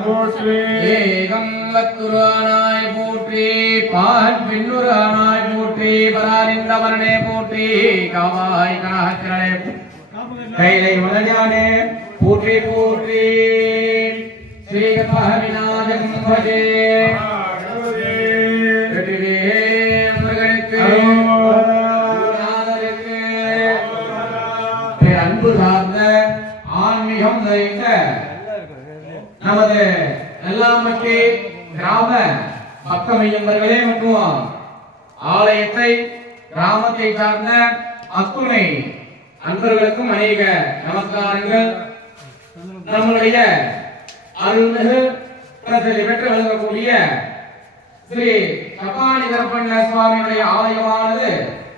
போற்றி. ஏகம் வத்துரானாய் போற்றி பால் பின்னுரானாய் போற்றி பரானிந்தவரனே போற்றி காவாய் கணாச்சிரனே கைலை முதலானே போற்றி போற்றி. ஸ்ரீ கற்பகவிநாதம் பஜே. அன்பு சார்ந்த ஆன்மீகம் நிறைந்த நமது நல்லாம்பட்டி கிராம பக்க மையம்பர்களே மற்றும் ஆலயத்தை கிராமத்தை சார்ந்த அத்துணை அன்பர்களுக்கும் அநேக நமஸ்காரங்கள். நம்முடைய அருள்மிகு பிரசதி பெற்று வழங்கக்கூடிய ஸ்ரீ கபாலி கரப்பண்ண சுவாமியுடைய ஆலயமானது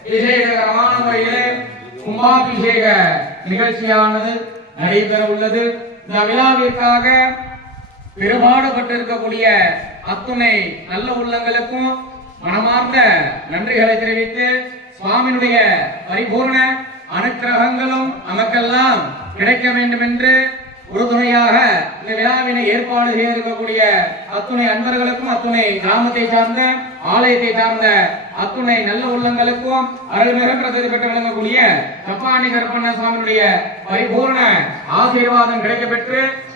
விசேஷகரமான முறையிலே கும்பாபிஷேக நிகழ்ச்சியானது நடைபெற உள்ளது இந்த விழாவிற்காக பெரும்பாடுபட்டிருக்கக்கூடிய அத்துணை நல்ல உள்ளங்களுக்கும் மனமார்ந்த நன்றிகளை தெரிவித்து சுவாமியினுடைய பரிபூர்ண அனுக்கிரகங்களும் நமக்கெல்லாம் கிடைக்க வேண்டும் என்று உறுதுணையாக இந்த விழாவினை ஏற்பாடு செய்ய இருக்கக்கூடிய அத்துணை அன்பர்களுக்கும் அத்துணை கிராமத்தை சார்ந்த ஆலயத்தை சார்ந்த அத்துணை நல்ல உள்ளங்களுக்கும் அருள்மிகு பிரசித்தி பெற்று விளங்கக்கூடிய சப்பானி கருப்பண்ண சுவாமியுடைய பரிபூர்ண ஆசீர்வாதம் கிடைக்கப்பெற்று